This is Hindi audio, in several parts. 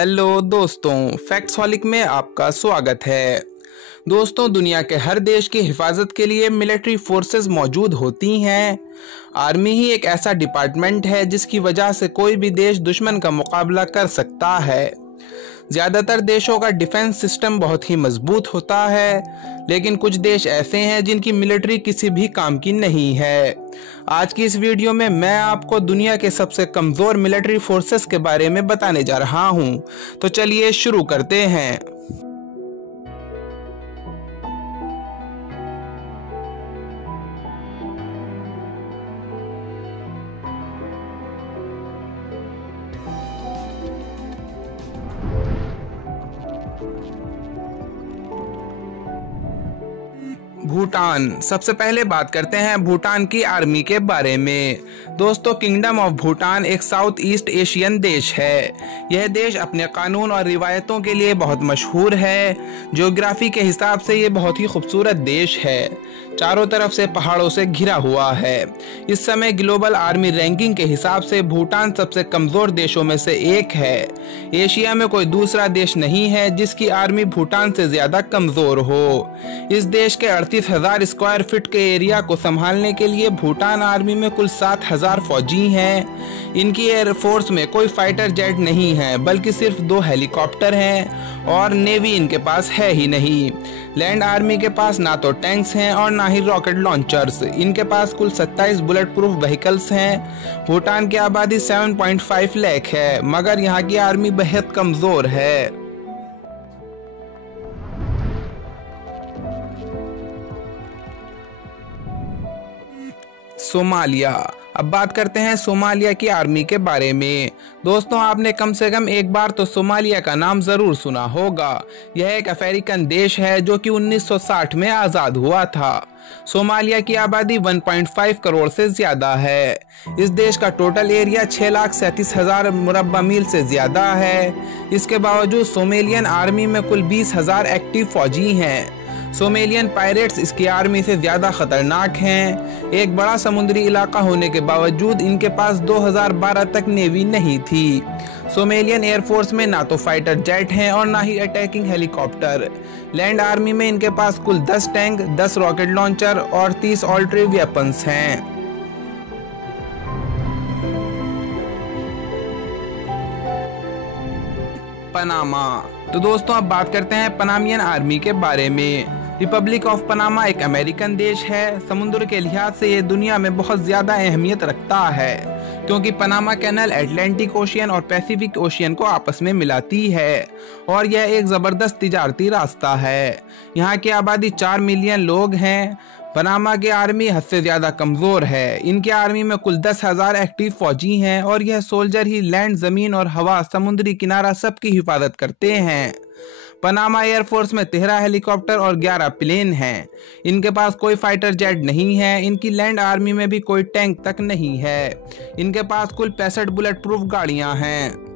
हेलो दोस्तों, फैक्ट्सहॉलिक में आपका स्वागत है। दोस्तों, दुनिया के हर देश की हिफाजत के लिए मिलिट्री फोर्सेस मौजूद होती हैं। आर्मी ही एक ऐसा डिपार्टमेंट है जिसकी वजह से कोई भी देश दुश्मन का मुकाबला कर सकता है। ज़्यादातर देशों का डिफेंस सिस्टम बहुत ही मजबूत होता है, लेकिन कुछ देश ऐसे हैं जिनकी मिलिट्री किसी भी काम की नहीं है। आज की इस वीडियो में मैं आपको दुनिया के सबसे कमज़ोर मिलिट्री फोर्सेस के बारे में बताने जा रहा हूं। तो चलिए शुरू करते हैं। भूटान। सबसे पहले बात करते हैं भूटान की आर्मी के बारे में। दोस्तों, किंगडम ऑफ भूटान एक साउथ ईस्ट एशियन देश है। यह देश अपने कानून और रिवायतों के लिए बहुत मशहूर है। ज्योग्राफी के हिसाब से ये बहुत ही खूबसूरत देश है। चारों तरफ से पहाड़ों से घिरा हुआ है। इस समय ग्लोबल आर्मी रैंकिंग के हिसाब से भूटान सबसे कमजोर देशों में से एक है। एशिया में कोई दूसरा देश नहीं है जिसकी आर्मी भूटान से ज्यादा कमजोर हो। इस देश के 38,000 स्क्वायर फीट के एरिया को संभालने के लिए भूटान आर्मी में कुल 7,000 फौजी हैं। इनकी एयरफोर्स में कोई फाइटर जेट नहीं है, बल्कि सिर्फ 2 हेलीकॉप्टर हैं और नेवी इनके पास है ही नहीं। लैंड आर्मी के पास ना तो टैंक्स हैं और ना ही रॉकेट लॉन्चर्स। इनके पास कुल 27 बुलेट प्रूफ व्हीकल्स हैं। भूटान की आबादी 7.5 लाख है, मगर यहाँ की आर्मी बेहद कमजोर है। सोमालिया। अब बात करते हैं सोमालिया की आर्मी के बारे में। दोस्तों, आपने कम से कम एक बार तो सोमालिया का नाम जरूर सुना होगा। यह एक अफ्रीकन देश है जो कि 1960 में आज़ाद हुआ था। सोमालिया की आबादी 1.5 करोड़ से ज्यादा है। इस देश का टोटल एरिया 6,37,000 मुरब्बा मील से ज्यादा है। इसके बावजूद सोमालियन आर्मी में कुल 20,000 एक्टिव फौजी हैं। सोमालियन पायरेट्स इसकी आर्मी से ज्यादा खतरनाक हैं। एक बड़ा समुद्री इलाका होने के बावजूद इनके पास 2012 तक नेवी नहीं थी। सोमालियन एयरफोर्स में ना तो फाइटर जेट हैं और ना ही अटैकिंग हेलीकॉप्टर। लैंड आर्मी में इनके पास कुल 10 टैंक, 10 रॉकेट लॉन्चर और 30 ऑल्ट्री वेपन्स हैं। पनामा। तो दोस्तों, अब बात करते हैं पनामियन आर्मी के बारे में। रिपब्लिक ऑफ पनामा एक अमेरिकन देश है। समुद्र के लिहाज से ये दुनिया में बहुत ज्यादा अहमियत रखता है, क्योंकि पनामा कैनल अटलांटिक ओशियन और पैसिफिक ओशियन को आपस में मिलाती है और यह एक जबरदस्त तिजारती रास्ता है। यहाँ की आबादी 4 मिलियन लोग हैं। पनामा की आर्मी हद से ज्यादा कमजोर है। इनकी आर्मी में कुल 10,000 एक्टिव फौजी हैं और यह सोल्जर ही लैंड, जमीन और हवा, समुद्री किनारा सबकी हिफाजत करते हैं। पनामा एयरफोर्स में 13 हेलीकॉप्टर और 11 प्लेन हैं। इनके पास कोई फाइटर जेट नहीं है। इनकी लैंड आर्मी में भी कोई टैंक तक नहीं है। इनके पास कुल 65 बुलेट प्रूफ गाड़ियां हैं।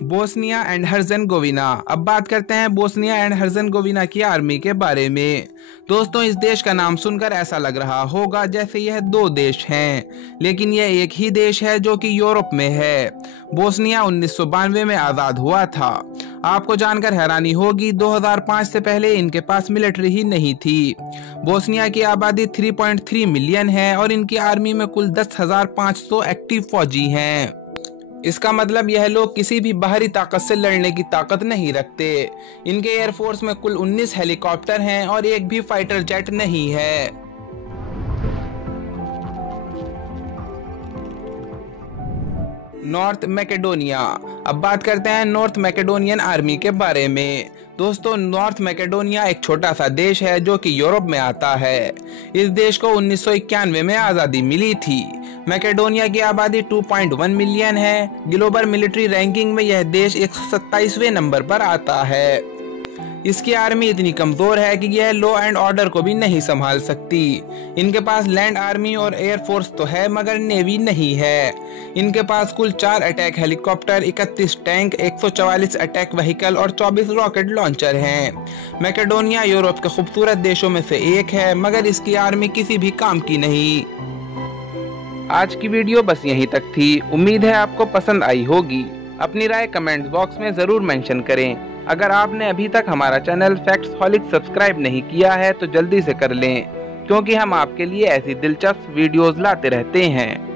Bosnia and Herzegovina. अब बात करते हैं बोस्निया एंड हर्जेगोविना की आर्मी के बारे में। दोस्तों, इस देश का नाम सुनकर ऐसा लग रहा होगा जैसे यह 2 देश हैं, लेकिन यह एक ही देश है जो कि यूरोप में है। बोस्निया 1992 में आज़ाद हुआ था। आपको जानकर हैरानी होगी, 2005 से पहले इनके पास मिलिट्री ही नहीं थी। बोस्निया की आबादी 3.3 मिलियन है और इनकी आर्मी में कुल 10,500 एक्टिव फौजी हैं। इसका मतलब यह लोग किसी भी बाहरी ताकत से लड़ने की ताकत नहीं रखते। इनके एयरफोर्स में कुल 19 हेलीकॉप्टर हैं और एक भी फाइटर जेट नहीं है। North Macedonia. अब बात करते हैं नॉर्थ मैकेडोनियन आर्मी के बारे में। दोस्तों, नॉर्थ मैकेडोनिया एक छोटा सा देश है जो कि यूरोप में आता है। इस देश को 1991 में आज़ादी मिली थी। मैकेडोनिया की आबादी 2.1 मिलियन है। ग्लोबल मिलिट्री रैंकिंग में यह देश 127वें नंबर पर आता है। इसकी आर्मी इतनी कमजोर है कि यह लॉ एंड ऑर्डर को भी नहीं संभाल सकती। इनके पास लैंड आर्मी और एयरफोर्स तो है, मगर नेवी नहीं है। इनके पास कुल 4 attack helicopter, 31 tank, 144 attack vehicle और 24 रॉकेट लॉन्चर हैं। मैकेडोनिया यूरोप के खूबसूरत देशों में से एक है, मगर इसकी आर्मी किसी भी काम की नहीं। आज की वीडियो बस यहीं तक थी। उम्मीद है आपको पसंद आई होगी। अपनी राय कमेंट बॉक्स में जरूर मेंशन करें। अगर आपने अभी तक हमारा चैनल फैक्ट्सहॉलिक सब्सक्राइब नहीं किया है तो जल्दी से कर लें, क्योंकि हम आपके लिए ऐसी दिलचस्प वीडियोस लाते रहते हैं।